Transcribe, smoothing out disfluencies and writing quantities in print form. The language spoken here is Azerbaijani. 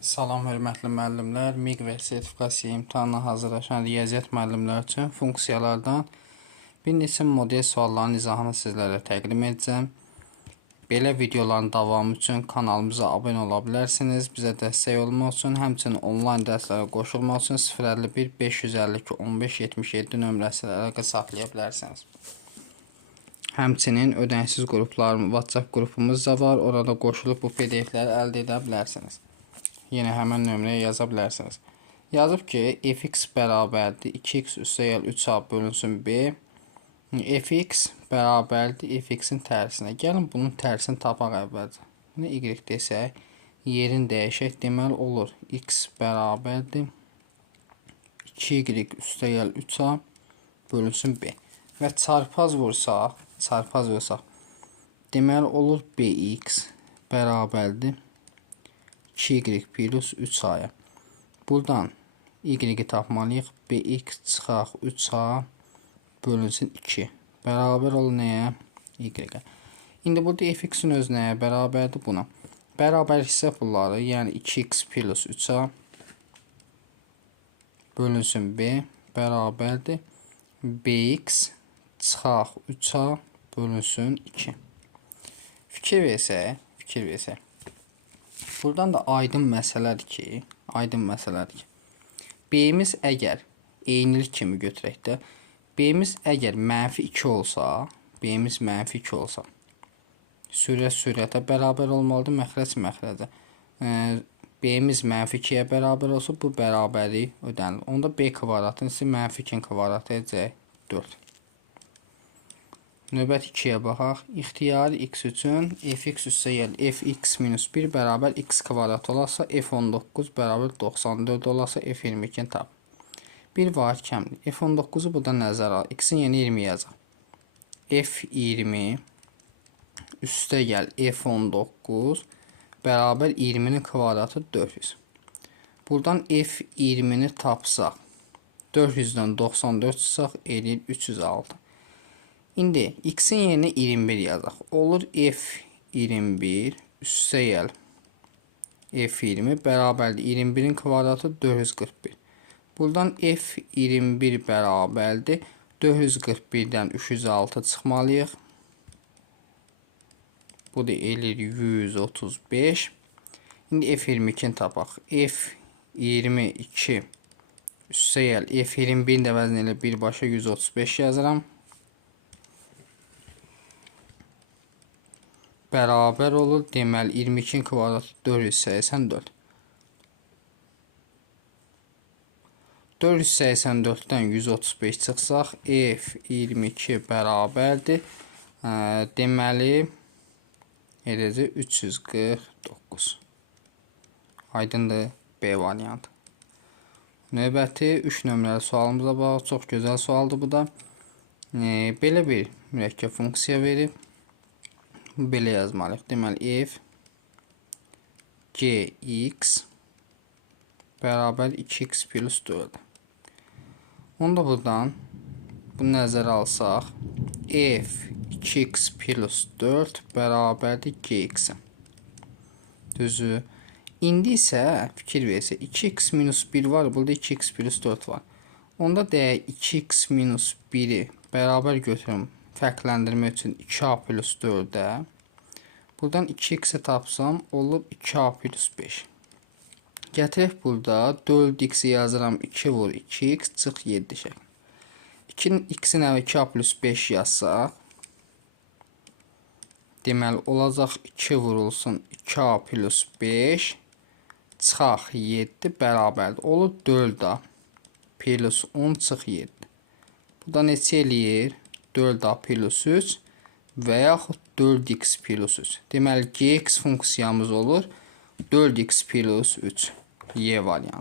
Salam hörmətli müəllimlər, MİQ və sertifikasiya imtahanına hazırlaşan riyaziyyat müəllimləri üçün funksiyalardan bir neçə model sualların izahını sizlərə təqdim edəcəm. Belə videoların davamı üçün kanalımıza abunə ola bilərsiniz. Bizə dəstək olmaq üçün, həmçinin onlayn dərslərə qoşulmaq üçün 051 552 15 77 nömrəsi ilə əlaqə saxlaya bilərsiniz. Həmçinin ödənişsiz WhatsApp qrupumuz da var. Orada qoşulub bu PDF-ləri əldə edə bilərsiniz. Yine hemen nömrəyə yaza bilərsiniz. Yazıb ki, fx bərabərdir 2x üstəgəl 3a bölünsün b. Fx bərabərdir fx'in tərsinə. Gəlin bunun tərsini tapaq əvvəlcə. Bunu y desək, yerin dəyişək, deməli olur x bərabərdir 2y üstəgəl 3a bölünsün b. Və çarpaz vursaq, deməli olur bx bərabərdir 2y plus 3a. Buradan y'yi tapmalıyıq. Bx çıxaq 3a bölünsün 2. Bərabər olur nəyə? Y-ə. İndi burada fx'in öz nəyə bərabərdir? Buna. Bərabər hissə pulları, yəni 2x plus 3a bölünsün b bərabərdir. Bx çıxaq 3a bölünsün 2. Fikir versək. Buradan da aydın məsələdir ki, b-miz əgər eynilik kimi götürək də, b-miz əgər mənfi 2 olsa, sürətə bərabər olmalıdır, məxrəc məxrəcə. B-miz mənfi 2-yə bərabər olsa, bu bərabərlik ödənilir. Onda b kvadratın isə mənfi 2-nin kvadratı edəcək 4. Növbət 2-yə baxaq. İxtiyari x üçün fx üstəgəl fx minus 1 bərabər x kvadrat olarsa, f19 bərabər 94 olarsa, f22-ni tap. Bir vahid kəmdir. F19-u burada nəzərə al. X-in yeni 20 yazaq. F20 üstəgəl f19 bərabər 20-nin kvadratı 400. Buradan f20-ni tapsaq, 400-dən 94 çıxsaq, eləyir 306. İndi x-in yerinə 21 yazaq. Olur f21 üstəgəl f20 bərabərdir 21-in kvadratı 441. Buradan f21 bərabərdir 441-dən 306 çıxmalıyıq. Bu da eləyir 135. İndi f22-ni tapaq. f22 üstəgəl f21-in də vəzni ilə birbaşa 135 yazıram. Bərabər olur. Deməli 22-nin kvadratı 484. 484-dən 135 çıxsaq, f22 bərabərdir. Deməli edəcək 349. Aydındır B variantı. Növbəti 3 nömrəli sualımıza baxaq. Çox gözəl sualdır bu da. Belə bir mürəkkəb funksiya verib. Belə yazmalıyıq. Deməli f gx bərabər 2x plus 4. Onda buradan bunu nəzərə alsaq, f 2x plus 4 bərabərdir gx. Düzü. İndi isə fikir versək, 2x minus 1 var, burada 2x plus 4 var. Onda deyək 2x minus 1-i bərabər götürüm. Fərqləndirmə üçün 2a plus 4-ə. Buradan 2x-i tapsam, olur 2a plus 5. Gətirək burada 4x-i yazıram, 2 vur 2x, çıx 7 şək. 2x-in əvə 2a plus 5 yazsaq, deməli olacaq 2 vurulsun 2a plus 5, çıxaq 7 bərabərdir. Olur 4a plus 10 çıx 7. Bu da neçə eləyir? 4a plus 3 və yaxud 4x plus 3. Deməli gx funksiyamız olur 4x plus 3. Y variantı.